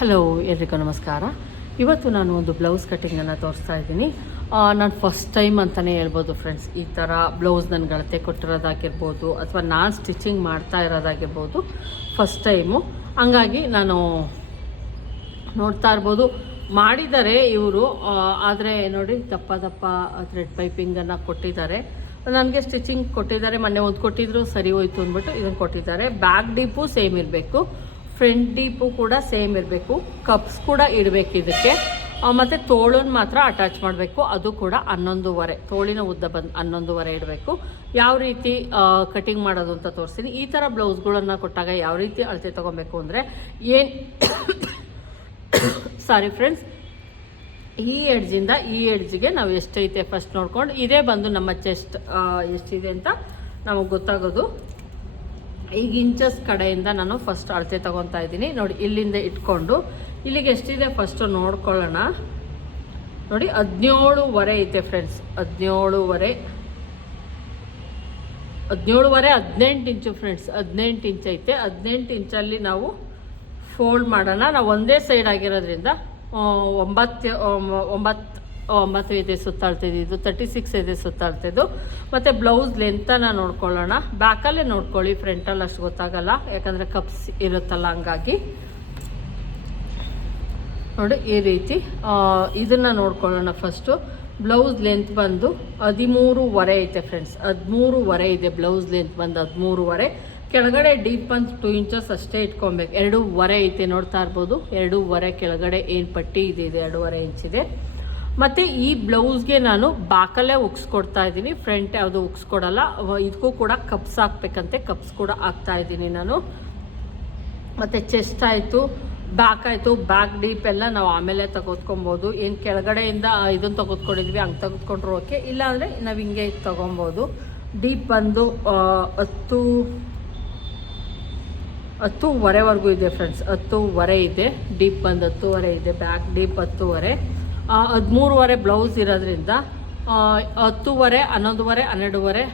Hello ಎಲ್ರಿಗೂ ನಮಸ್ಕಾರ. ಇವತ್ತು ನಾನು ಒಂದು ಬ್ಲೌಸ್ ಕಟ್ಟಿಂಗನ್ನು ತೋರಿಸ್ತಾ ಇದ್ದೀನಿ. ನಾನು ಫಸ್ಟ್ ಟೈಮ್ ಅಂತಲೇ ಹೇಳ್ಬೋದು ಫ್ರೆಂಡ್ಸ್ ಈ ಥರ ಬ್ಲೌಸ್ ನನ್ನ ಗಳತೆ ಕೊಟ್ಟಿರೋದಾಗಿರ್ಬೋದು ಅಥವಾ ನಾನು ಸ್ಟಿಚಿಂಗ್ ಮಾಡ್ತಾ ಇರೋದಾಗಿರ್ಬೋದು ಫಸ್ಟ್ ಟೈಮು ಹಂಗಾಗಿ ನಾನು ನೋಡ್ತಾ ಇರ್ಬೋದು. ಮಾಡಿದ್ದಾರೆ ಇವರು ಆದರೆ ನೋಡಿ ದಪ್ಪ ದಪ್ಪ ಥ್ರೆಡ್ ಪೈಪಿಂಗನ್ನು ಕೊಟ್ಟಿದ್ದಾರೆ. ನನಗೆ ಸ್ಟಿಚಿಂಗ್ ಕೊಟ್ಟಿದ್ದಾರೆ. ಮೊನ್ನೆ ಒಂದು ಕೊಟ್ಟಿದ್ರು ಸರಿ ಹೋಯ್ತು ಅಂದ್ಬಿಟ್ಟು ಇದನ್ನು ಕೊಟ್ಟಿದ್ದಾರೆ. ಬ್ಯಾಕ್ ಡೀಪು ಸೇಮ್ ಇರಬೇಕು. ಫ್ರಂಟ್ ಡೀಪು ಕೂಡ ಸೇಮ್ ಇರಬೇಕು, ಕಪ್ಸ್ ಕೂಡ ಇಡಬೇಕು ಇದಕ್ಕೆ. ಮತ್ತು ತೋಳನ್ನು ಮಾತ್ರ ಅಟ್ಯಾಚ್ ಮಾಡಬೇಕು, ಅದು ಕೂಡ ಹನ್ನೊಂದುವರೆ. ತೋಳಿನ ಉದ್ದ ಬಂದು ಹನ್ನೊಂದುವರೆ ಇಡಬೇಕು. ಯಾವ ರೀತಿ ಕಟಿಂಗ್ ಮಾಡೋದು ಅಂತ ತೋರಿಸ್ತೀನಿ. ಈ ಥರ ಬ್ಲೌಸ್ಗಳನ್ನು ಕೊಟ್ಟಾಗ ಯಾವ ರೀತಿ ಅಳತೆ ತೊಗೊಬೇಕು ಅಂದರೆ, ಏನು, ಸಾರಿ ಫ್ರೆಂಡ್ಸ್, ಈ ಎಡ್ಜಿಂದ ಈ ಎಡ್ಜಿಗೆ ನಾವು ಎಷ್ಟೈತೆ ಫಸ್ಟ್ ನೋಡ್ಕೊಂಡು, ಇದೇ ಬಂದು ನಮ್ಮ ಚೆಸ್ಟ್ ಎಷ್ಟಿದೆ ಅಂತ ನಮಗೆ ಗೊತ್ತಾಗೋದು. ಈಗ ಇಂಚಸ್ ಕಡೆಯಿಂದ ನಾನು ಫಸ್ಟ್ ಅಳತೆ ತಗೊತಾ ಇದ್ದೀನಿ. ನೋಡಿ, ಇಲ್ಲಿಂದ ಇಟ್ಕೊಂಡು, ಇಲ್ಲಿಗೆ ಎಷ್ಟಿದೆ ಫಸ್ಟು ನೋಡ್ಕೊಳ್ಳೋಣ. ನೋಡಿ, ಹದಿನೇಳುವರೆ ಐತೆ ಫ್ರೆಂಡ್ಸ್ ಹದಿನೇಳುವರೆ. ಹದಿನೇಳುವರೆ ಹದಿನೆಂಟು ಇಂಚು ಫ್ರೆಂಡ್ಸ್ ಹದಿನೆಂಟು ಇಂಚ್ ಐತೆ. ಹದಿನೆಂಟು ಇಂಚಲ್ಲಿ ನಾವು ಫೋಲ್ಡ್ ಮಾಡೋಣ. ನಾವು ಒಂದೇ ಸೈಡ್ ಆಗಿರೋದ್ರಿಂದ ಒಂಬತ್ತು ಒಂಬತ್ತು ಒಂಬತ್ತು ಇದೆ ಸುತ್ತಾಡ್ತಿದ್ದು ತರ್ಟಿ ಸಿಕ್ಸ್ ಇದೆ ಸುತ್ತಾಡ್ತಿದ್ದು. ಮತ್ತು ಬ್ಲೌಸ್ ಲೆಂತನ ನೋಡ್ಕೊಳ್ಳೋಣ. ಬ್ಯಾಕಲ್ಲೇ ನೋಡ್ಕೊಳ್ಳಿ ಫ್ರಂಟಲ್ಲಿ ಅಷ್ಟು ಗೊತ್ತಾಗಲ್ಲ. ಯಾಕಂದರೆ ಕಪ್ಸ್ ಇರುತ್ತಲ್ಲ ಹಂಗಾಗಿ. ನೋಡಿ, ಈ ರೀತಿ. ಇದನ್ನು ನೋಡ್ಕೊಳ್ಳೋಣ ಫಸ್ಟು ಬ್ಲೌಸ್ ಲೆಂತ್ ಬಂದು ಹದಿಮೂರುವರೆ ಐತೆ ಫ್ರೆಂಡ್ಸ್ ಹದಿಮೂರುವರೆ ಇದೆ ಬ್ಲೌಸ್ ಲೆಂತ್ ಬಂದು ಹದಿಮೂರುವರೆ. ಕೆಳಗಡೆ ಡೀಪ್ ಬಂದು ಟೂ ಇಂಚಸ್ ಅಷ್ಟೇ ಇಟ್ಕೊಬೇಕು. ಎರಡೂವರೆ ಐತೆ ನೋಡ್ತಾ ಇರ್ಬೋದು. ಎರಡೂವರೆ ಕೆಳಗಡೆ ಏನು ಪಟ್ಟಿ ಇದೆ? ಇದೆ ಎರಡೂವರೆ ಇಂಚಿದೆ ಮತ್ತು ಈ ಬ್ಲೌಸ್ಗೆ ನಾನು ಬಾಕಲ್ಲೇ ಉಗ್ಸ್ಕೊಡ್ತಾ ಇದ್ದೀನಿ. ಫ್ರಂಟ್ ಯಾವುದು ಉಗ್ಸ್ಕೊಡಲ್ಲ. ಕೊಡಲ್ಲ ಇದಕ್ಕೂ ಕೂಡ ಕಪ್ಸ್ ಹಾಕ್ಬೇಕಂತೆ. ಕಪ್ಸ್ ಕೂಡ ಹಾಕ್ತಾ ಇದ್ದೀನಿ ನಾನು. ಮತ್ತು ಚೆಸ್ಟ್ ಆಯಿತು ಬ್ಯಾಕ್ ಆಯಿತು ಬ್ಯಾಕ್ ಡೀಪ್ ಎಲ್ಲ ನಾವು ಆಮೇಲೆ ತೆಗೆದ್ಕೊಬೋದು ಏನು ಕೆಳಗಡೆಯಿಂದ ಇದನ್ನು ತೆಗೆದುಕೊಂಡಿದ್ವಿ ಹಂಗೆ ತೆಗೆದುಕೊಂಡ್ರು ಓಕೆ. ಇಲ್ಲಾಂದರೆ ನಾವು ಹಿಂಗೆ ತೊಗೊಬೋದು. ಡೀಪ್ ಬಂದು ಹತ್ತು, ಹತ್ತೂವರೆವರೆಗೂ ಇದೆ ಫ್ರೆಂಡ್ಸ್ ಹತ್ತೂವರೆ ಇದೆ. ಡೀಪ್ ಬಂದು ಹತ್ತೂವರೆ ಇದೆ. ಬ್ಯಾಕ್ ಡೀಪ್ ಹತ್ತೂವರೆ. ಹದಿಮೂರುವರೆ ಬ್ಲೌಸ್ ಇರೋದ್ರಿಂದ ಹತ್ತುವರೆ, ಹನ್ನೊಂದುವರೆ, ಹನ್ನೆರಡುವರೆ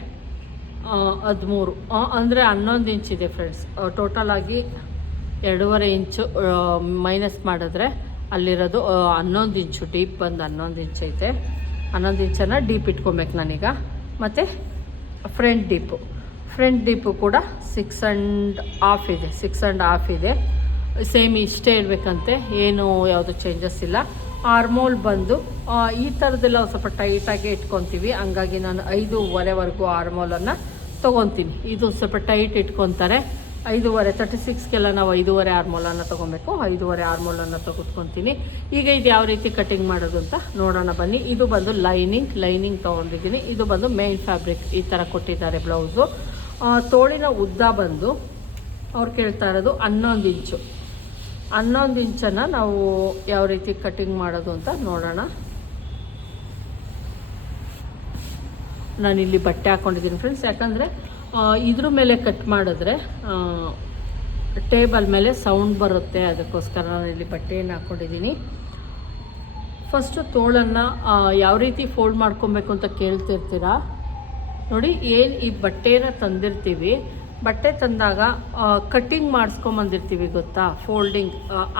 ಹದಿಮೂರು. ಅಂದರೆ ಹನ್ನೊಂದು ಇಂಚ್ ಇದೆ ಫ್ರೆಂಡ್ಸ್ ಟೋಟಲ್ ಆಗಿ ಎರಡೂವರೆ ಇಂಚು ಮೈನಸ್ ಮಾಡಿದ್ರೆ ಅಲ್ಲಿರೋದು ಹನ್ನೊಂದು ಇಂಚು ಡೀಪ್ ಬಂದು ಹನ್ನೊಂದು ಇಂಚ್ ಐತೆ. ಹನ್ನೊಂದು ಇಂಚನ್ನು ಡೀಪ್ ಇಟ್ಕೊಬೇಕು ನಾನೀಗ. ಮತ್ತು ಫ್ರಂಟ್ ಡೀಪು ಫ್ರಂಟ್ ಡೀಪು ಕೂಡ ಸಿಕ್ಸ್ ಆ್ಯಂಡ್ ಹಾಫ್ ಇದೆ. ಸಿಕ್ಸ್ ಆ್ಯಂಡ್ ಹಾಫ್ ಇದೆ. ಸೇಮ್ ಇಷ್ಟೇ ಇರಬೇಕಂತೆ. ಏನು ಯಾವುದು ಚೇಂಜಸ್ ಇಲ್ಲ. ಆರ್ಮೋಲ್ ಬಂದು ಈ ಥರದ್ದೆಲ್ಲ ಸ್ವಲ್ಪ ಟೈಟಾಗಿ ಇಟ್ಕೊತೀವಿ. ಹಂಗಾಗಿ ನಾನು ಐದೂವರೆವರೆಗೂ ಆರ್ಮೋಲನ್ನು ತೊಗೊತೀನಿ. ಇದು ಸ್ವಲ್ಪ ಟೈಟ್ ಇಟ್ಕೊತಾರೆ. ಐದೂವರೆ ತರ್ಟಿ ಸಿಕ್ಸ್ಗೆಲ್ಲ ನಾವು ಐದೂವರೆ ಆರ್ಮೋಲನ್ನು ತೊಗೊಬೇಕು. ಐದೂವರೆ ಆರ್ಮೋಲನ್ನು ತೆಗೆದುಕೊತೀನಿ. ಈಗ ಇದು ಯಾವ ರೀತಿ ಕಟ್ಟಿಂಗ್ ಮಾಡೋದು ಅಂತ ನೋಡೋಣ ಬನ್ನಿ. ಇದು ಬಂದು ಲೈನಿಂಗ್ ಲೈನಿಂಗ್ ತೊಗೊಂಡಿದ್ದೀನಿ. ಇದು ಬಂದು ಮೇನ್ ಫ್ಯಾಬ್ರಿಕ್ ಈ ಥರ ಕೊಟ್ಟಿದ್ದಾರೆ ಬ್ಲೌಸು ತೋಳಿನ ಉದ್ದ ಬಂದು ಅವ್ರು ಕೇಳ್ತಾ ಇರೋದು ಹನ್ನೊಂದು ಇಂಚು. ಹನ್ನೊಂದು ಇಂಚನ್ನು ನಾವು ಯಾವ ರೀತಿ ಕಟಿಂಗ್ ಮಾಡೋದು ಅಂತ ನೋಡೋಣ. ನಾನಿಲ್ಲಿ ಬಟ್ಟೆ ಹಾಕ್ಕೊಂಡಿದ್ದೀನಿ ಫ್ರೆಂಡ್ಸ್ ಯಾಕಂದರೆ ಇದ್ರ ಮೇಲೆ ಕಟ್ ಮಾಡಿದ್ರೆ ಟೇಬಲ್ ಮೇಲೆ ಸೌಂಡ್ ಬರುತ್ತೆ. ಅದಕ್ಕೋಸ್ಕರ ನಾನು ಇಲ್ಲಿ ಬಟ್ಟೆಯನ್ನು ಹಾಕ್ಕೊಂಡಿದ್ದೀನಿ ಫಸ್ಟು ತೋಳನ್ನು ಯಾವ ರೀತಿ ಫೋಲ್ಡ್ ಮಾಡ್ಕೊಬೇಕು ಅಂತ ಕೇಳ್ತಿರ್ತೀರಾ? ನೋಡಿ, ಏನು ಈ ಬಟ್ಟೆನ ತಂದಿರ್ತೀವಿ. ಬಟ್ಟೆ ತಂದಾಗ ಕಟ್ಟಿಂಗ್ ಮಾಡಿಸ್ಕೊಂಬಂದಿರ್ತೀವಿ ಗೊತ್ತಾ? ಫೋಲ್ಡಿಂಗ್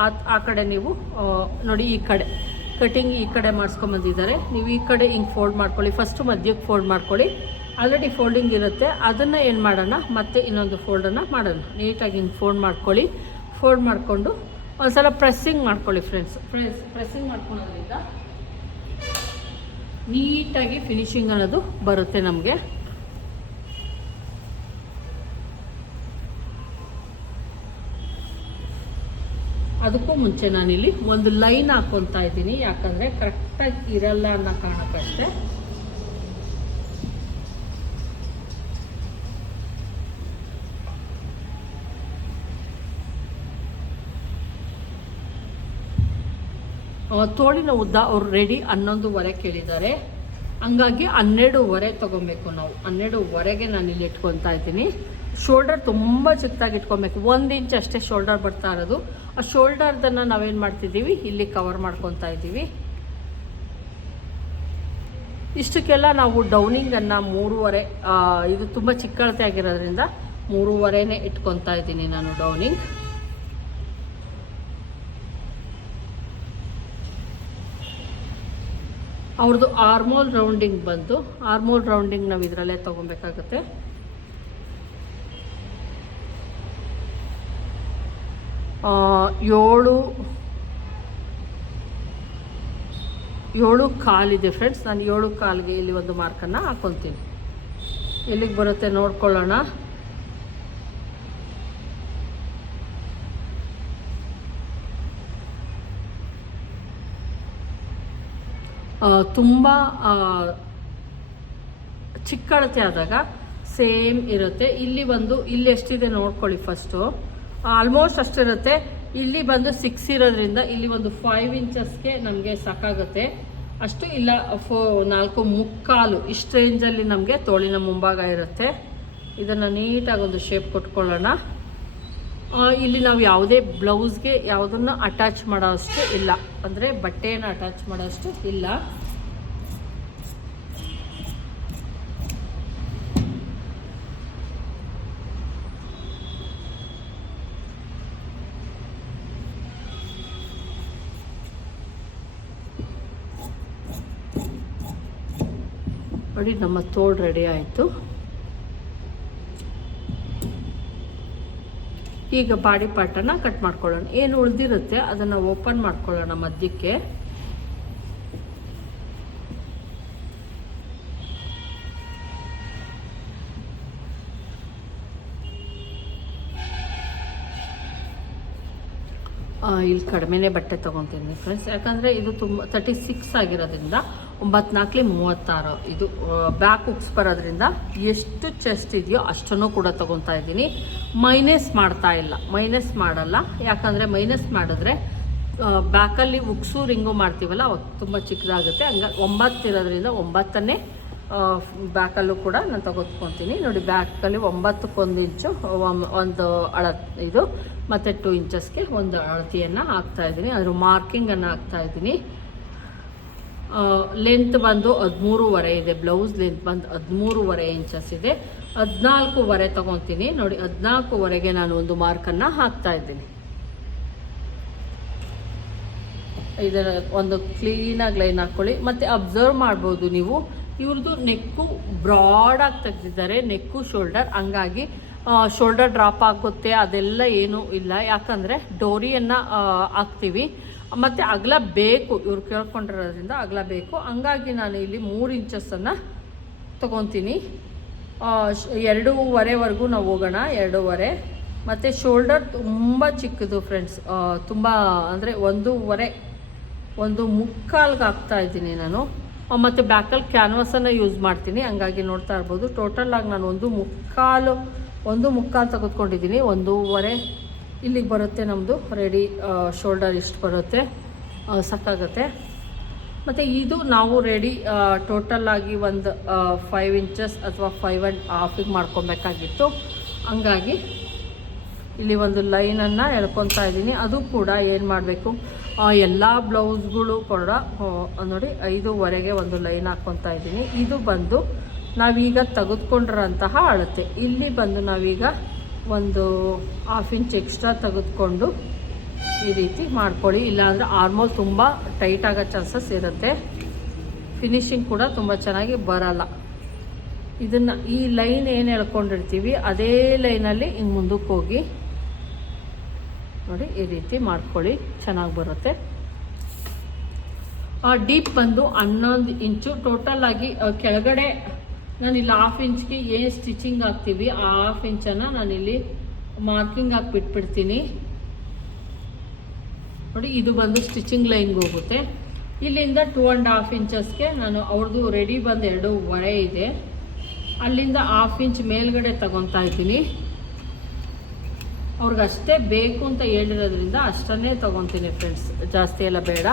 ಆ ಆ ಕಡೆ ನೀವು ನೋಡಿ ಈ ಕಡೆ. ಕಟ್ಟಿಂಗ್ ಈ ಕಡೆ ಮಾಡಿಸ್ಕೊಂಬಂದಿದ್ದಾರೆ ನೀವು ಈ ಕಡೆ ಹಿಂಗೆ ಫೋಲ್ಡ್ ಮಾಡ್ಕೊಳ್ಳಿ. ಫಸ್ಟು ಮಧ್ಯಕ್ಕೆ ಫೋಲ್ಡ್ ಮಾಡ್ಕೊಳ್ಳಿ. ಆಲ್ರೆಡಿ ಫೋಲ್ಡಿಂಗ್ ಇರುತ್ತೆ. ಅದನ್ನು ಏನು ಮಾಡೋಣ? ಮತ್ತೆ ಇನ್ನೊಂದು ಫೋಲ್ಡನ್ನು ಮಾಡೋಣ. ನೀಟಾಗಿ ಹಿಂಗೆ ಫೋಲ್ಡ್ ಮಾಡ್ಕೊಳ್ಳಿ. ಫೋಲ್ಡ್ ಮಾಡಿಕೊಂಡು ಒಂದ್ಸಲ ಪ್ರೆಸ್ಸಿಂಗ್ ಮಾಡ್ಕೊಳ್ಳಿ ಫ್ರೆಂಡ್ಸ್ ಫ್ರೆಂಡ್ಸ್ ಪ್ರೆಸ್ಸಿಂಗ್ ಮಾಡ್ಕೊಳ್ಳೋದ್ರಿಂದ ನೀಟಾಗಿ ಫಿನಿಶಿಂಗ್ ಅನ್ನೋದು ಬರುತ್ತೆ ನಮಗೆ. ಅದಕ್ಕೂ ಮುಂಚೆ ನಾನಿಲ್ಲಿ ಒಂದು ಲೈನ್ ಹಾಕ್ಕೊತಾ ಇದ್ದೀನಿ. ಯಾಕಂದರೆ ಕರೆಕ್ಟಾಗಿ ಇರಲ್ಲ ಅನ್ನೋ ಕಾರಣಕ್ಕಷ್ಟೇ ತೋಳಿನ ಉದ್ದ ಅವ್ರು ರೆಡಿ ಹನ್ನೊಂದುವರೆ ಕೇಳಿದ್ದಾರೆ. ಹಂಗಾಗಿ ಹನ್ನೆರಡುವರೆ ತೊಗೊಬೇಕು ನಾವು. ಹನ್ನೆರಡುವರೆಗೆ ನಾನು ಇಲ್ಲಿ ಇಟ್ಕೊತಾ ಇದ್ದೀನಿ. ಶೋಲ್ಡರ್ ತುಂಬ ಚಿಕ್ಕದಾಗಿ ಇಟ್ಕೊಬೇಕು. ಒಂದು ಇಂಚ್ ಅಷ್ಟೇ ಶೋಲ್ಡರ್ ಬರ್ತಾ ಇರೋದು. ಆ ಶೋಲ್ಡರ್ದನ್ನು ನಾವೇನು ಮಾಡ್ತಿದ್ದೀವಿ? ಇಲ್ಲಿ ಕವರ್ ಮಾಡ್ಕೊತಾ ಇದ್ದೀವಿ. ಇಷ್ಟಕ್ಕೆಲ್ಲ ನಾವು ಡೌನಿಂಗನ್ನು ಮೂರುವರೆ ಇದು ತುಂಬ ಚಿಕ್ಕಳತೆ ಆಗಿರೋದ್ರಿಂದ ಮೂರುವರೆನೇ ಇಟ್ಕೊತಾ ಇದ್ದೀನಿ ನಾನು ಡೌನಿಂಗ್ ಅವ್ರದ್ದು ಆರ್ಮೋಲ್ ರೌಂಡಿಂಗ್ ಬಂತು. ಆರ್ಮೋಲ್ ರೌಂಡಿಂಗ್ ನಾವು ಇದರಲ್ಲೇ ತೊಗೊಬೇಕಾಗತ್ತೆ. ಏಳು ಏಳು ಕಾಲಿದೆ ಫ್ರೆಂಡ್ಸ್ ನಾನು ಏಳು ಕಾಲಿಗೆ ಇಲ್ಲಿ ಒಂದು ಮಾರ್ಕನ್ನು ಹಾಕೊತೀನಿ ಎಲ್ಲಿಗೆ ಬರುತ್ತೆ ನೋಡ್ಕೊಳ್ಳೋಣ. ತುಂಬ ಚಿಕ್ಕಳತೆ ಆದಾಗ ಸೇಮ್ ಇರುತ್ತೆ. ಇಲ್ಲಿ ಒಂದು, ಇಲ್ಲಿ ಎಷ್ಟಿದೆ ನೋಡ್ಕೊಳ್ಳಿ ಫಸ್ಟು ಆಲ್ಮೋಸ್ಟ್ ಅಷ್ಟಿರುತ್ತೆ. ಇಲ್ಲಿ ಬಂದು ಸಿಕ್ಸ್ ಇರೋದ್ರಿಂದ ಇಲ್ಲಿ ಒಂದು ಫೈವ್ ಇಂಚಸ್ಗೆ ನಮಗೆ ಸಾಕಾಗುತ್ತೆ. ಅಷ್ಟು ಇಲ್ಲ, ಫೋ, ನಾಲ್ಕು ಮುಕ್ಕಾಲು, ಇಷ್ಟು ರೇಂಜಲ್ಲಿ ನಮಗೆ ತೋಳಿನ ಮುಂಭಾಗ ಇರುತ್ತೆ. ಇದನ್ನು ನೀಟಾಗಿ ಒಂದು ಶೇಪ್ ಕೊಟ್ಕೊಳ್ಳೋಣ. ಇಲ್ಲಿ ನಾವು ಯಾವುದೇ ಬ್ಲೌಸ್ಗೆ ಯಾವುದನ್ನು ಅಟ್ಯಾಚ್ ಮಾಡೋಷ್ಟು ಇಲ್ಲ. ಅಂದರೆ ಬಟ್ಟೆಯನ್ನು ಅಟ್ಯಾಚ್ ಮಾಡೋಷ್ಟು ಇಲ್ಲ. ನೋಡಿ ನಮ್ಮ ತೋಳು ರೆಡಿ ಆಯಿತು. ಈಗ ಬಾಡಿ ಪಾರ್ಟನ್ನು ಕಟ್ ಮಾಡ್ಕೊಳ್ಳೋಣ. ಏನು ಉಳಿದಿರುತ್ತೆ ಅದನ್ನು ಓಪನ್ ಮಾಡ್ಕೊಳ್ಳೋಣ ಮಧ್ಯಕ್ಕೆ. ಇಲ್ಲಿ ಕಡಿಮೆನೇ ಬಟ್ಟೆ ತೊಗೊತೀನಿ ಫ್ರೆಂಡ್ಸ್ ಯಾಕಂದರೆ ಇದು ತುಂಬ ತರ್ಟಿ ಸಿಕ್ಸ್ ಆಗಿರೋದ್ರಿಂದ ಒಂಬತ್ತು ನಾಲ್ಕಲಿ ಮೂವತ್ತಾರು ಇದು ಬ್ಯಾಕ್ ಉಕ್ಸ್ ಬರೋದ್ರಿಂದ ಎಷ್ಟು ಚೆಸ್ಟ್ ಇದೆಯೋ ಅಷ್ಟನ್ನು ಕೂಡ ತೊಗೊತಾ ಇದ್ದೀನಿ. ಮೈನಸ್ ಮಾಡ್ತಾ ಇಲ್ಲ. ಮೈನಸ್ ಮಾಡಲ್ಲ. ಯಾಕಂದರೆ ಮೈನಸ್ ಮಾಡಿದ್ರೆ ಬ್ಯಾಕಲ್ಲಿ ಉಕ್ಸು ರಿಂಗು ಮಾಡ್ತೀವಲ್ಲ, ಅವಾಗ ತುಂಬ ಚಿಕ್ಕದಾಗುತ್ತೆ. ಹಂಗ ಒಂಬತ್ತು ಇರೋದ್ರಿಂದ ಒಂಬತ್ತನ್ನೇ ಬ್ಯಾಕಲ್ಲೂ ಕೂಡ ನಾನು ತಗೊತ್ಕೊತೀನಿ. ನೋಡಿ ಬ್ಯಾಕಲ್ಲಿ ಒಂಬತ್ತಕ್ಕೊಂದು ಇಂಚು ಒಂದು ಅಳ, ಇದು, ಮತ್ತು ಟೂ ಇಂಚಸ್ಗೆ ಒಂದು ಅಳತಿಯನ್ನು ಹಾಕ್ತಾ ಇದ್ದೀನಿ. ಅದ್ರ ಮಾರ್ಕಿಂಗನ್ನು ಹಾಕ್ತಾ ಇದ್ದೀನಿ. ಲೆಂತ್ ಬಂದು ಹದಿಮೂರುವರೆ ಇದೆ ಬ್ಲೌಸ್ ಲೆಂತ್ ಬಂದು ಹದಿಮೂರುವರೆ ಇಂಚಸ್ ಇದೆ. ಹದಿನಾಲ್ಕುವರೆ ತಗೊತೀನಿ. ನೋಡಿ, ಹದಿನಾಲ್ಕುವರೆಗೆ ನಾನು ಒಂದು ಮಾರ್ಕನ್ನು ಹಾಕ್ತಾ ಇದ್ದೀನಿ. ಇದರ ಒಂದು ಕ್ಲೀನಾಗಿ ಲೈನ್ ಹಾಕ್ಕೊಳ್ಳಿ ಮತ್ತು ಅಬ್ಸರ್ವ್ ಮಾಡ್ಬೋದು ನೀವು. ಇವ್ರದ್ದು ನೆಕ್ಕು ಬ್ರಾಡಾಗಿ ತೆಗೆದಿದ್ದಾರೆ. ನೆಕ್ಕು ಶೋಲ್ಡರ್ ಹಂಗಾಗಿ ಶೋಲ್ಡರ್ ಡ್ರಾಪ್ ಆಗುತ್ತೆ. ಅದೆಲ್ಲ ಏನೂ ಇಲ್ಲ. ಯಾಕಂದರೆ ಡೋರಿಯನ್ನು ಹಾಕ್ತೀವಿ. ಮತ್ತು ಅಗಲ ಬೇಕು, ಇವ್ರು ಕೇಳ್ಕೊಂಡಿರೋದ್ರಿಂದ ಅಗಲ ಬೇಕು. ಹಂಗಾಗಿ ನಾನು ಇಲ್ಲಿ ಮೂರು ಇಂಚಸ್ಸನ್ನು ತೊಗೊತೀನಿ. ಎರಡೂವರೆವರೆಗೂ ನಾವು ಹೋಗೋಣ, ಎರಡೂವರೆ. ಮತ್ತು ಶೋಲ್ಡರ್ ತುಂಬ ಚಿಕ್ಕದು ಫ್ರೆಂಡ್ಸ್ ತುಂಬ, ಅಂದರೆ ಒಂದೂವರೆ, ಒಂದು ಮುಕ್ಕಾಲ್ಗೆ ಹಾಕ್ತಾ ಇದ್ದೀನಿ ನಾನು. ಮತ್ತು ಬ್ಯಾಕಲ್ಲಿ ಕ್ಯಾನ್ವಾಸನ್ನು ಯೂಸ್ ಮಾಡ್ತೀನಿ. ಹಂಗಾಗಿ ನೋಡ್ತಾ ಇರ್ಬೋದು. ಟೋಟಲಾಗಿ ನಾನು ಒಂದು ಮುಕ್ಕಾಲು ಒಂದು ಮುಕ್ಕಾಲು ತೆಗೆದುಕೊಂಡಿದ್ದೀನಿ. ಒಂದೂವರೆ ಇಲ್ಲಿಗೆ ಬರುತ್ತೆ ನಮ್ಮದು ರೆಡಿ ಶೋಲ್ಡರ್ ಇಷ್ಟು ಬರುತ್ತೆ. ಸಕ್ಕಾಗತ್ತೆ. ಮತ್ತು ಇದು ನಾವು ರೆಡಿ ಟೋಟಲ್ ಆಗಿ ಒಂದು ಫೈವ್ ಇಂಚಸ್ ಅಥವಾ ಫೈವ್ ಆ್ಯಂಡ್ ಹಾಫಿಗೆ ಮಾಡ್ಕೊಬೇಕಾಗಿತ್ತು. ಹಂಗಾಗಿ ಇಲ್ಲಿ ಒಂದು ಲೈನನ್ನು ಎಳ್ಕೊತಾ ಇದ್ದೀನಿ. ಅದು ಕೂಡ ಏನು ಮಾಡಬೇಕು? ಎಲ್ಲ ಬ್ಲೌಸ್ಗಳು ಕೂಡ ನೋಡಿ, ಐದೂವರೆಗೆ ಒಂದು ಲೈನ್ ಹಾಕ್ಕೊತಾ ಇದ್ದೀನಿ. ಇದು ಬಂದು ನಾವೀಗ ತೆಗೆದುಕೊಂಡಿರೋಂತಹ ಅಳತೆ. ಇಲ್ಲಿ ಬಂದು ನಾವೀಗ ಒಂದು ಹಾಫ್ ಇಂಚ್ ಎಕ್ಸ್ಟ್ರಾ ತೆಗೆದುಕೊಂಡು ಈ ರೀತಿ ಮಾಡ್ಕೊಳ್ಳಿ. ಇಲ್ಲಾಂದರೆ ಆರ್ಮೋಲ್ ತುಂಬ ಟೈಟ್ ಆಗೋ ಚಾನ್ಸಸ್ ಇರುತ್ತೆ. ಫಿನಿಶಿಂಗ್ ಕೂಡ ತುಂಬ ಚೆನ್ನಾಗಿ ಬರಲ್ಲ. ಇದನ್ನು ಈ ಲೈನ್ ಏನು ಎಳ್ಕೊಂಡಿರ್ತೀವಿ ಅದೇ ಲೈನಲ್ಲಿ ಹಿಂಗೆ ಮುಂದಕ್ಕೆ ಹೋಗಿ ನೋಡಿ ಈ ರೀತಿ ಮಾಡ್ಕೊಳ್ಳಿ, ಚೆನ್ನಾಗಿ ಬರುತ್ತೆ. ಆ ಡೀಪ್ ಬಂದು ಹನ್ನೊಂದು ಇಂಚು ಟೋಟಲ್ ಆಗಿ ಕೆಳಗಡೆ ನಾನು ಇಲ್ಲಿ ಹಾಫ್ ಇಂಚ್ಗೆ ಏನು ಸ್ಟಿಚಿಂಗ್ ಹಾಕ್ತೀವಿ ಆ ಹಾಫ್ ಇಂಚನ್ನು ನಾನಿಲ್ಲಿ ಮಾರ್ಕಿಂಗ್ ಹಾಕಿ ಬಿಟ್ಬಿಡ್ತೀನಿ ನೋಡಿ, ಇದು ಬಂದು ಸ್ಟಿಚಿಂಗ್ ಲೈನ್ಗೆ ಹೋಗುತ್ತೆ. ಇಲ್ಲಿಂದ ಟೂ ಆ್ಯಂಡ್ ಹಾಫ್ ಇಂಚಸ್ಗೆ ನಾನು ಅವ್ರದ್ದು ರೆಡಿ ಬಂದ ಬಂದು ಒರೆ ಇದೆ. ಅಲ್ಲಿಂದ ಹಾಫ್ ಇಂಚ್ ಮೇಲ್ಗಡೆ ತಗೊತಾ ಇದ್ದೀನಿ. ಅವ್ರಿಗೆ ಅಷ್ಟೇ ಬೇಕು ಅಂತ ಹೇಳಿರೋದ್ರಿಂದ ಅಷ್ಟನ್ನೇ ತೊಗೊತೀನಿ ಫ್ರೆಂಡ್ಸ್ ಜಾಸ್ತಿ ಎಲ್ಲ ಬೇಡ.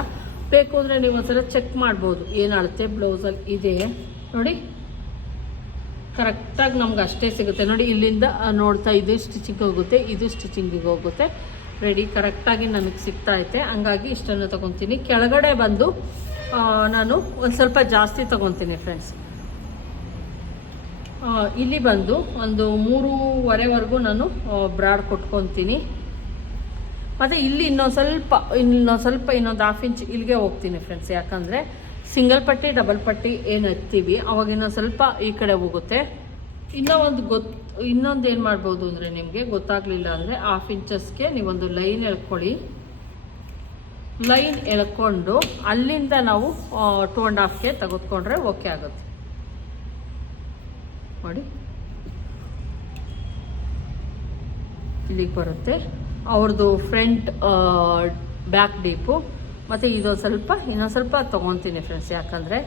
ಬೇಕು ಅಂದರೆ ನೀವು ಒಂದ್ಸಲ ಚೆಕ್ ಮಾಡ್ಬೋದು, ಏನು ಅಳತೆ ಬ್ಲೌಸಲ್ಲಿ ಇದೆ. ನೋಡಿ ಕರೆಕ್ಟಾಗಿ ನಮ್ಗೆ ಅಷ್ಟೇ ಸಿಗುತ್ತೆ. ನೋಡಿ, ಇಲ್ಲಿಂದ ನೋಡ್ತಾ ಇದು ಸ್ಟಿಚಿಂಗ್ ಹೋಗುತ್ತೆ, ಇದು ಸ್ಟಿಚಿಂಗಿಗೆ ಹೋಗುತ್ತೆ. ರೆಡಿ ಕರೆಕ್ಟಾಗಿ ನನಗೆ ಸಿಗ್ತಾ ಐತೆ. ಹಂಗಾಗಿ ಇಷ್ಟನ್ನು ತೊಗೊತೀನಿ. ಕೆಳಗಡೆ ಬಂದು ನಾನು ಒಂದು ಸ್ವಲ್ಪ ಜಾಸ್ತಿ ತೊಗೊತೀನಿ ಫ್ರೆಂಡ್ಸ್ ಇಲ್ಲಿ ಬಂದು ಒಂದು ಮೂರುವರೆವರೆಗೂ ನಾನು ಬ್ರಾಡ್ ಕೊಟ್ಕೊತೀನಿ. ಮತ್ತು ಇಲ್ಲಿ ಇನ್ನೊಂದು ಸ್ವಲ್ಪ ಇನ್ನೊಂದು ಸ್ವಲ್ಪ, ಇನ್ನೊಂದು ಹಾಫ್ ಇಂಚ್ ಇಲ್ಲಿಗೆ ಹೋಗ್ತೀನಿ ಫ್ರೆಂಡ್ಸ್ ಯಾಕಂದರೆ ಸಿಂಗಲ್ ಪಟ್ಟಿ, ಡಬಲ್ ಪಟ್ಟಿ ಏನು ಹತ್ತೀವಿ ಅವಾಗ ಇನ್ನೊಂದು ಸ್ವಲ್ಪ ಈ ಕಡೆ ಹೋಗುತ್ತೆ. ಇನ್ನೂ ಒಂದು ಗೊತ್ತು ಇನ್ನೊಂದು ಏನು ಮಾಡ್ಬೋದು ಅಂದರೆ ನಿಮಗೆ ಗೊತ್ತಾಗಲಿಲ್ಲ ಅಂದರೆ ಹಾಫ್ ಇಂಚಸ್ಗೆ ನೀವೊಂದು ಲೈನ್ ಎಳ್ಕೊಳ್ಳಿ. ಲೈನ್ ಎಳ್ಕೊಂಡು ಅಲ್ಲಿಂದ ನಾವು ಟೂ ಆ್ಯಂಡ್ ಹಾಫ್ಗೆ ತೆಗೆದುಕೊಂಡ್ರೆ ಓಕೆ ಆಗುತ್ತೆ. ನೋಡಿ. ಇಲ್ಲಿಗೆ ಬರುತ್ತೆ. ಅವ್ರದ್ದು ಫ್ರಂಟ್ ಬ್ಯಾಕ್ ಡೀಪು ಮತ್ತು ಇದೊಂದು ಸ್ವಲ್ಪ, ಇನ್ನೊಂದು ಸ್ವಲ್ಪ ತೊಗೊತೀನಿ ಫ್ರೆಂಡ್ಸ್ ಯಾಕಂದರೆ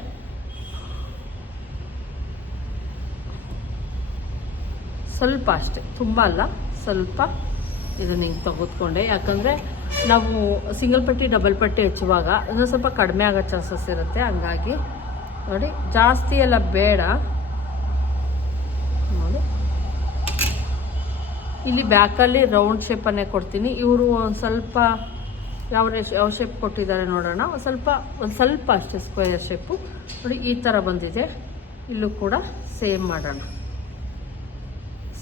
ಸ್ವಲ್ಪ ಅಷ್ಟೇ, ತುಂಬ ಅಲ್ಲ, ಸ್ವಲ್ಪ ಇದನ್ನು ಹಿಂಗೆ ತೆಗೆದುಕೊಂಡೆ. ಯಾಕಂದರೆ ನಾವು ಸಿಂಗಲ್ ಪಟ್ಟಿ ಡಬಲ್ ಪಟ್ಟಿ ಹಚ್ಚುವಾಗ ಇನ್ನೊಂದು ಸ್ವಲ್ಪ ಕಡಿಮೆ ಆಗೋ ಚಾನ್ಸಸ್ ಇರುತ್ತೆ. ಹಂಗಾಗಿ ನೋಡಿ, ಜಾಸ್ತಿ ಎಲ್ಲ ಬೇಡ. ನೋಡಿ. ಇಲ್ಲಿ ಬ್ಯಾಕಲ್ಲಿ ರೌಂಡ್ ಶೇಪನ್ನೇ ಕೊಡ್ತೀನಿ. ಇವರು ಒಂದು ಸ್ವಲ್ಪ ಯಾವ ಯಾವ ಶೇಪ್ ಕೊಟ್ಟಿದ್ದಾರೆ ನೋಡೋಣ. ಒಂದು ಸ್ವಲ್ಪ ಒಂದು ಸ್ವಲ್ಪ ಅಷ್ಟೇ ಸ್ಕ್ವೇರ್ ಶೇಪು ನೋಡಿ, ಈ ಥರ ಬಂದಿದೆ. ಇಲ್ಲೂ ಕೂಡ ಸೇಮ್ ಮಾಡೋಣ.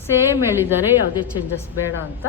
ಸೇಮ್ ಹೇಳಿದ್ದಾರೆ ಯಾವುದೇ ಚೇಂಜಸ್ ಬೇಡ ಅಂತ.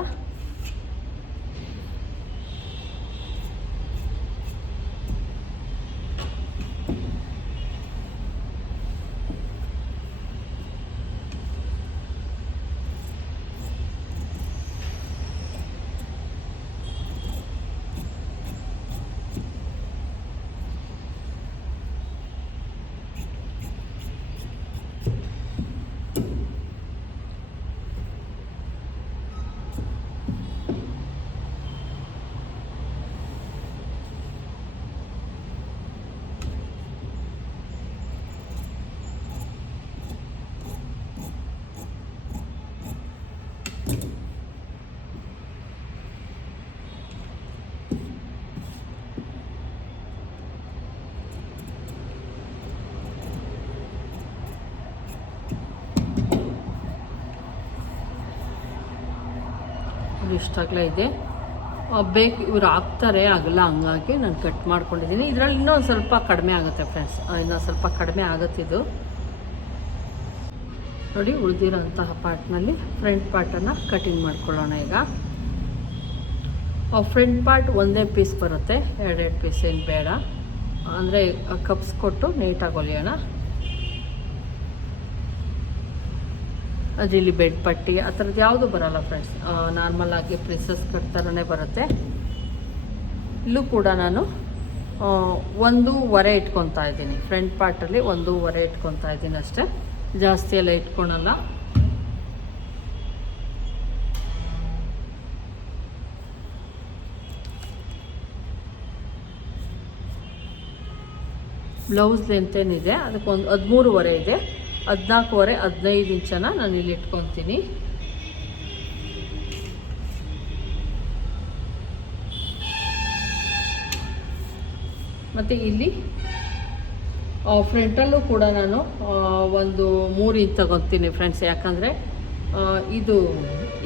ಇದು ಇಷ್ಟಾಗಲೇ ಇದೆ. ಬೇಕು, ಇವ್ರು ಹಾಕ್ತಾರೆ, ಆಗಲ್ಲ, ಹಂಗಾಗಿ ನಾನು ಕಟ್ ಮಾಡ್ಕೊಂಡಿದ್ದೀನಿ ಇದರಲ್ಲಿ ಇನ್ನೊಂದು ಸ್ವಲ್ಪ ಕಡಿಮೆ ಆಗುತ್ತೆ ಫ್ರೆಂಡ್ಸ್ ಇನ್ನೊಂದು ಸ್ವಲ್ಪ ಕಡಿಮೆ ಆಗುತ್ತೆ ಇದು. ನೋಡಿ, ಉಳಿದಿರೋಂತಹ ಪಾರ್ಟ್ನಲ್ಲಿ ಫ್ರಂಟ್ ಪಾರ್ಟನ್ನು ಕಟಿಂಗ್ ಮಾಡ್ಕೊಳ್ಳೋಣ ಈಗ. ಫ್ರಂಟ್ ಪಾರ್ಟ್ ಒಂದೇ ಪೀಸ್ ಬರುತ್ತೆ. ಎರಡೆರಡು ಪೀಸ್ ಏನು ಬೇಡ. ಅಂದರೆ ಕಪ್ಸ್ ಕೊಟ್ಟು ನೀಟಾಗಿ ಹೊಲಿಯೋಣ ಅದರಲ್ಲಿ ಬೆಡ್ ಪಟ್ಟಿ, ಆ ಥರದ್ದು ಯಾವುದು ಬರೋಲ್ಲ ಫ್ರೆಂಡ್ಸ್ ನಾರ್ಮಲ್ ಆಗಿ ಪ್ರಿನ್ಸಸ್ ಕಟ್ ಥರನೇ ಬರುತ್ತೆ. ಇಲ್ಲೂ ಕೂಡ ನಾನು ಒಂದು ಒಂದೂವರೆ ಇಟ್ಕೊತಾ ಇದ್ದೀನಿ. ಫ್ರಂಟ್ ಪಾರ್ಟಲ್ಲಿ ಒಂದೂವರೆ ಇಟ್ಕೊತಾ ಇದ್ದೀನಿ ಅಷ್ಟೇ. ಜಾಸ್ತಿ ಎಲ್ಲ ಇಟ್ಕೊಳಲ್ಲ. ಬ್ಲೌಸ್ ಲೆಂತ್ ಏನಿದೆ, ಅದಕ್ಕೊಂದು ಹದಿಮೂರುವರೆ ಇದೆ. ಹದಿನಾಲ್ಕುವರೆ ಹದಿನೈದು ಇಂಚನ ನಾನು ಇಲ್ಲಿ ಇಟ್ಕೊತೀನಿ. ಮತ್ತು ಇಲ್ಲಿ ಫ್ರಂಟಲ್ಲೂ ಕೂಡ ನಾನು ಒಂದು ಮೂರು ಇಂಚ್ ತಗೊತೀನಿ ಫ್ರೆಂಡ್ಸ್ ಯಾಕಂದರೆ ಇದು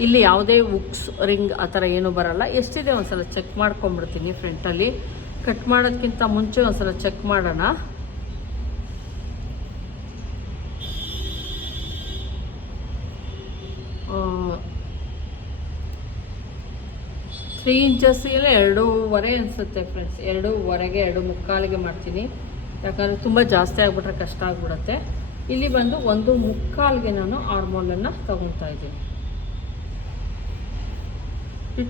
ಇಲ್ಲಿ ಯಾವುದೇ ಉಕ್ಸ್ ರಿಂಗ್ ಆ ಥರ ಏನೂ ಬರಲ್ಲ. ಎಷ್ಟಿದೆ ಒಂದು ಸಲ ಚೆಕ್ ಮಾಡ್ಕೊಂಬಿಡ್ತೀನಿ ಫ್ರಂಟಲ್ಲಿ ಕಟ್ ಮಾಡೋದಕ್ಕಿಂತ ಮುಂಚೆ ಒಂದು ಸಲ ಚೆಕ್ ಮಾಡೋಣ. ತ್ರೀ ಇಂಚಸ್ ಇಲ್ಲ ಎರಡೂವರೆ ಅನಿಸುತ್ತೆ ಫ್ರೆಂಡ್ಸ್ ಎರಡೂವರೆಗೆ, ಎರಡು ಮುಕ್ಕಾಲಿಗೆ ಮಾಡ್ತೀನಿ. ಯಾಕಂದರೆ ತುಂಬ ಜಾಸ್ತಿ ಆಗಿಬಿಟ್ರೆ ಕಷ್ಟ ಆಗಿಬಿಡುತ್ತೆ. ಇಲ್ಲಿ ಬಂದು ಒಂದು ಮುಕ್ಕಾಲಿಗೆ ನಾನು ಆರ್ಮೋಲನ್ನು ತಗೊತಾ ಇದ್ದೀನಿ.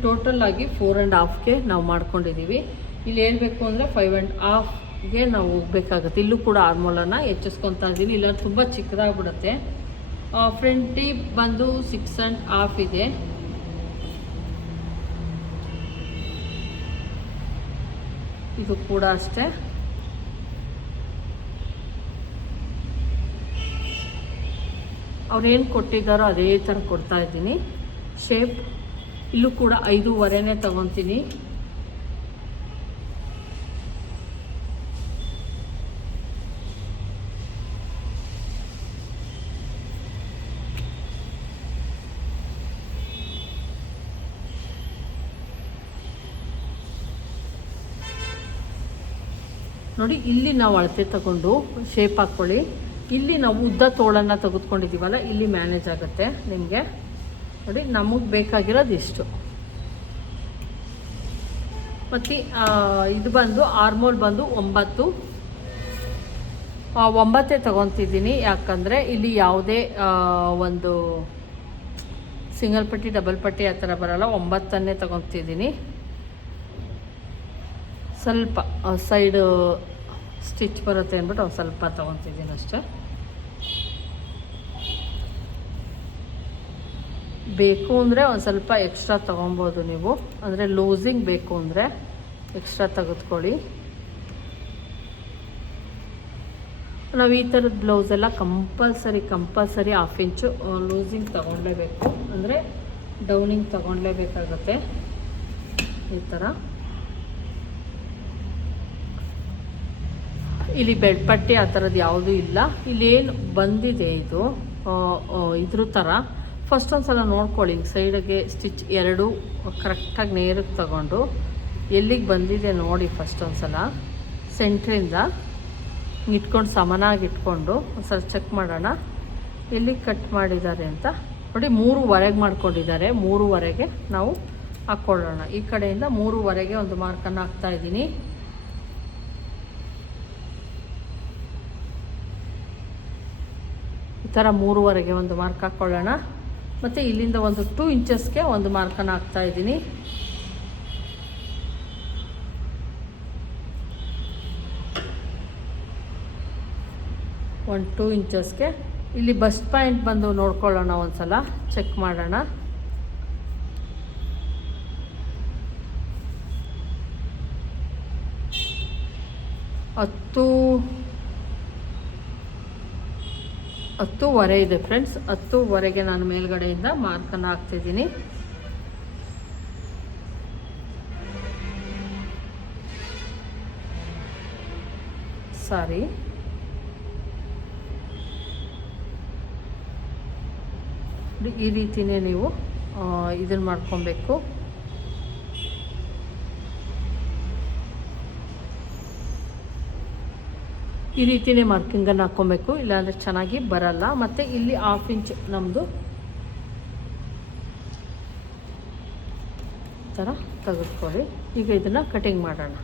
ಟೋಟಲ್ ಆಗಿ ಫೋರ್ ಆ್ಯಂಡ್ ಹಾಫ್ಗೆ ನಾವು ಮಾಡ್ಕೊಂಡಿದ್ದೀವಿ. ಇಲ್ಲಿ ಹೇಳ್ಬೇಕು ಅಂದರೆ ಫೈವ್ ಆ್ಯಂಡ್ ಹಾಫ್ಗೆ ನಾವು ಹೋಗ್ಬೇಕಾಗುತ್ತೆ. ಇಲ್ಲೂ ಕೂಡ ಆರ್ಮೋಲನ್ನು ಹೆಚ್ಚಿಸ್ಕೊತಾ ಇದ್ದೀನಿ. ಇಲ್ಲ ತುಂಬ ಚಿಕ್ಕದಾಗ್ಬಿಡುತ್ತೆ. ಫ್ರಂಟಿ ಬಂದು ಸಿಕ್ಸ್ ಆ್ಯಂಡ್ ಹಾಫ್ ಇದೆ. ಇದು ಕೂಡ ಅಷ್ಟೇ. ಅವ್ರೇನು ಕೊಟ್ಟಿದ್ದಾರೋ ಅದೇ ಥರ ಕೊಡ್ತಾ ಇದ್ದೀನಿ. ಶೇಪ್ ಇಲ್ಲೂ ಕೂಡ ಐದೂವರೆನೇ ತಗೊತೀನಿ. ನೋಡಿ, ಇಲ್ಲಿ ನಾವು ಅಳತೆ ತಗೊಂಡು ಶೇಪ್ ಹಾಕ್ಕೊಳ್ಳಿ. ಇಲ್ಲಿ ನಾವು ಉದ್ದ ತೋಳನ್ನು ತೆಗೆದುಕೊಂಡಿದ್ದೀವಲ್ಲ, ಇಲ್ಲಿ ಮ್ಯಾನೇಜ್ ಆಗುತ್ತೆ ನಿಮಗೆ. ನೋಡಿ, ನಮಗೆ ಬೇಕಾಗಿರೋದು ಇಷ್ಟು. ಮತ್ತು ಇದು ಬಂದು ಆರ್ಮೋಲ್ ಬಂದು ಒಂಬತ್ತು. ಒಂಬತ್ತೇ ತಗೊತಿದ್ದೀನಿ. ಯಾಕಂದರೆ ಇಲ್ಲಿ ಯಾವುದೇ ಒಂದು ಸಿಂಗಲ್ ಪಟ್ಟಿ ಡಬಲ್ ಪಟ್ಟಿ ಆ ಥರ ಬರೋಲ್ಲ. ಒಂಬತ್ತನ್ನೇ ತಗೊತಿದ್ದೀನಿ. ಸ್ವಲ್ಪ ಸೈಡು ಸ್ಟಿಚ್ ಬರುತ್ತೆ ಅಂದ್ಬಿಟ್ಟು ಒಂದು ಸ್ವಲ್ಪ ತೊಗೊತಿದ್ದೀನಿ ಅಷ್ಟೇ. ಬೇಕು ಅಂದರೆ ಒಂದು ಸ್ವಲ್ಪ ಎಕ್ಸ್ಟ್ರಾ ತೊಗೊಬೋದು ನೀವು. ಅಂದರೆ ಲೂಸಿಂಗ್ ಬೇಕು ಅಂದರೆ ಎಕ್ಸ್ಟ್ರಾ ತೆಗೆದುಕೊಳ್ಳಿ. ನಾವು ಈ ಥರದ ಬ್ಲೌಸೆಲ್ಲ compulsory compulsory half inch loosing ತೊಗೊಳ್ಲೇಬೇಕು ಅಂದರೆ ಡೌನಿಂಗ್ ತೊಗೊಳ್ಲೇಬೇಕಾಗತ್ತೆ ಈ ಥರ ಇಲ್ಲಿ ಬೆಳ್ಪಟ್ಟಿ ಆ ಥರದ್ದು ಯಾವುದೂ ಇಲ್ಲ. ಇಲ್ಲೇನು ಬಂದಿದೆ ಇದು. ಇದ್ರ ಥರ ಫಸ್ಟ್ ಒಂದು ಸಲ ನೋಡ್ಕೊಳ್ಳಿ. ಸೈಡಿಗೆ ಸ್ಟಿಚ್ ಎರಡು ಕರೆಕ್ಟಾಗಿ ನೇರಕ್ಕೆ ತಗೊಂಡು ಎಲ್ಲಿಗೆ ಬಂದಿದೆ ನೋಡಿ ಫಸ್ಟ್ ಒಂದು ಸಲ. ಸೆಂಟ್ರಿಂದ ಇಟ್ಕೊಂಡು ಸಮನಾಗಿ ಇಟ್ಕೊಂಡು ಒಂದ್ಸಲ ಚೆಕ್ ಮಾಡೋಣ. ಎಲ್ಲಿಗೆ ಕಟ್ ಮಾಡಿದ್ದಾರೆ ಅಂತ. ನೋಡಿ ಮೂರುವರೆಗೆ ಮಾಡ್ಕೊಂಡಿದ್ದಾರೆ. ಮೂರುವರೆಗೆ ನಾವು ಹಾಕ್ಕೊಳ್ಳೋಣ ಈ ಕಡೆಯಿಂದ ಮೂರುವರೆಗೆ ಒಂದು ಮಾರ್ಕನ್ನು ಹಾಕ್ತಾ ಈ ಥರ ಮೂರುವರೆಗೆ ಒಂದು ಮಾರ್ಕ್ ಹಾಕ್ಕೊಳ್ಳೋಣ ಮತ್ತು ಇಲ್ಲಿಂದ ಒಂದು ಟೂ ಇಂಚಸ್ಗೆ ಒಂದು ಮಾರ್ಕನ್ನು ಹಾಕ್ತಾ ಇದ್ದೀನಿ. ಒಂದು ಟೂ ಇಂಚಸ್ಗೆ ಇಲ್ಲಿ ಬಸ್ಟ್ ಪಾಯಿಂಟ್ ಬಂದು ನೋಡ್ಕೊಳ್ಳೋಣ ಒಂದು ಸಲ ಚೆಕ್ ಮಾಡೋಣ. ಹತ್ತು ಹತ್ತೂವರೆ ಇದೆ ಫ್ರೆಂಡ್ಸ್ ಹತ್ತೂವರೆಗೆ ನಾನು ಮೇಲ್ಗಡೆಯಿಂದ ಮಾರ್ಕನ್ನು ಹಾಕ್ತಿದ್ದೀನಿ. ಸಾರಿ. ಈ ರೀತಿಯೇ ನೀವು ಇದನ್ನು ಮಾಡ್ಕೊಬೇಕು. ಈ ರೀತಿನೇ ಮಾರ್ಕಿಂಗನ್ನು ಹಾಕ್ಕೊಬೇಕು. ಇಲ್ಲಾಂದರೆ ಚೆನ್ನಾಗಿ ಬರಲ್ಲ. ಮತ್ತು ಇಲ್ಲಿ ಹಾಫ್ ಇಂಚ್ ನಮ್ಮದು ಥರ ತೆಗೆದುಕೊಳ್ಳಿ. ಈಗ ಇದನ್ನು ಕಟಿಂಗ್ ಮಾಡೋಣ.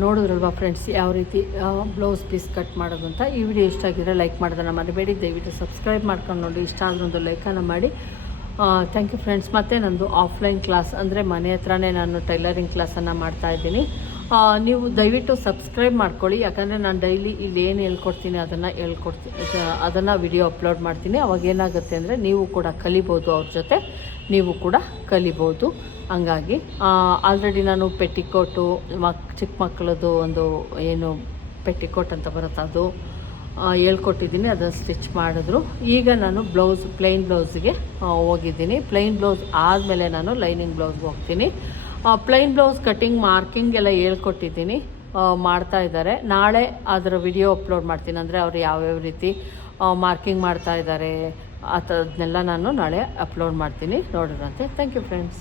ನೋಡಿದ್ರಲ್ವಾ ಫ್ರೆಂಡ್ಸ್ ಯಾವ ರೀತಿ ಬ್ಲೌಸ್ ಪೀಸ್ ಕಟ್ ಮಾಡೋದು ಅಂತ. ಈ ವಿಡಿಯೋ ಇಷ್ಟ ಆಗಿದ್ರೆ ಲೈಕ್ ಮಾಡೋದನ್ನು ಮರಿಬೇಡಿ. ದಯವಿಟ್ಟು ಸಬ್ಸ್ಕ್ರೈಬ್ ಮಾಡ್ಕೊಂಡು ನೋಡಿ. ಇಷ್ಟ ಆದ್ರೆ ಒಂದು ಲೈಕನ್ನು ಮಾಡಿ. ಥ್ಯಾಂಕ್ ಯು ಫ್ರೆಂಡ್ಸ್ ಮತ್ತು ನಂದು ಆಫ್ಲೈನ್ ಕ್ಲಾಸ್ ಅಂದರೆ ಮನೆ ಹತ್ರನೇ ನಾನು ಟೈಲರಿಂಗ್ ಕ್ಲಾಸನ್ನು ಮಾಡ್ತಾ ಇದ್ದೀನಿ. ಆ, ನೀವು ದಯವಿಟ್ಟು ಸಬ್ಸ್ಕ್ರೈಬ್ ಮಾಡ್ಕೊಳ್ಳಿ, ಯಾಕಂದರೆ ನಾನು ಡೈಲಿ ಇಲ್ಲಿ ಏನು ಹೇಳ್ಕೊಡ್ತೀನಿ, ಅದನ್ನು ಹೇಳ್ಕೊಡ್ತೀನಿ ಅದನ್ನು ವಿಡಿಯೋ ಅಪ್ಲೋಡ್ ಮಾಡ್ತೀನಿ. ಅವಾಗ ಏನಾಗುತ್ತೆ ಅಂದರೆ ನೀವು ಕೂಡ ಕಲಿಬೋದು ಅವ್ರ ಜೊತೆ, ನೀವು ಕೂಡ ಕಲಿಬೋದು. ಹಂಗಾಗಿ ಆಲ್ರೆಡಿ ನಾನು ಪೆಟ್ಟಿಕೋಟು, ಮಕ್ ಚಿಕ್ಕ ಮಕ್ಕಳದ್ದು ಒಂದು ಏನು ಪೆಟ್ಟಿಕೋಟ್ ಅಂತ ಬರುತ್ತೆ, ಅದು ಹೇಳ್ಕೊಟ್ಟಿದ್ದೀನಿ, ಅದನ್ನು ಸ್ಟಿಚ್ ಮಾಡಿದ್ರು. ಈಗ ನಾನು ಬ್ಲೌಸ್ ಪ್ಲೈನ್ ಬ್ಲೌಸ್ಗೆ ಹೋಗಿದ್ದೀನಿ. ಪ್ಲೈನ್ ಬ್ಲೌಸ್ ಆದಮೇಲೆ ನಾನು ಲೈನಿಂಗ್ ಬ್ಲೌಸ್ಗೆ ಹೋಗ್ತೀನಿ. ಪ್ಲೈನ್ ಬ್ಲೌಸ್ ಕಟ್ಟಿಂಗ್ ಮಾರ್ಕಿಂಗ್ ಎಲ್ಲ ಹೇಳ್ಕೊಟ್ಟಿದ್ದೀನಿ. ಮಾಡ್ತಾ ಇದ್ದಾರೆ. ನಾಳೆ ಅದರ ವಿಡಿಯೋ ಅಪ್ಲೋಡ್ ಮಾಡ್ತೀನಿ. ಅಂದರೆ ಅವ್ರು ಯಾವ್ಯಾವ ರೀತಿ ಮಾರ್ಕಿಂಗ್ ಮಾಡ್ತಾ ಇದ್ದಾರೆ, ಆ ಥರದ್ನೆಲ್ಲ ನಾನು ನಾಳೆ ಅಪ್ಲೋಡ್ ಮಾಡ್ತೀನಿ. ನೋಡೋಣಂತೆ. Thank you friends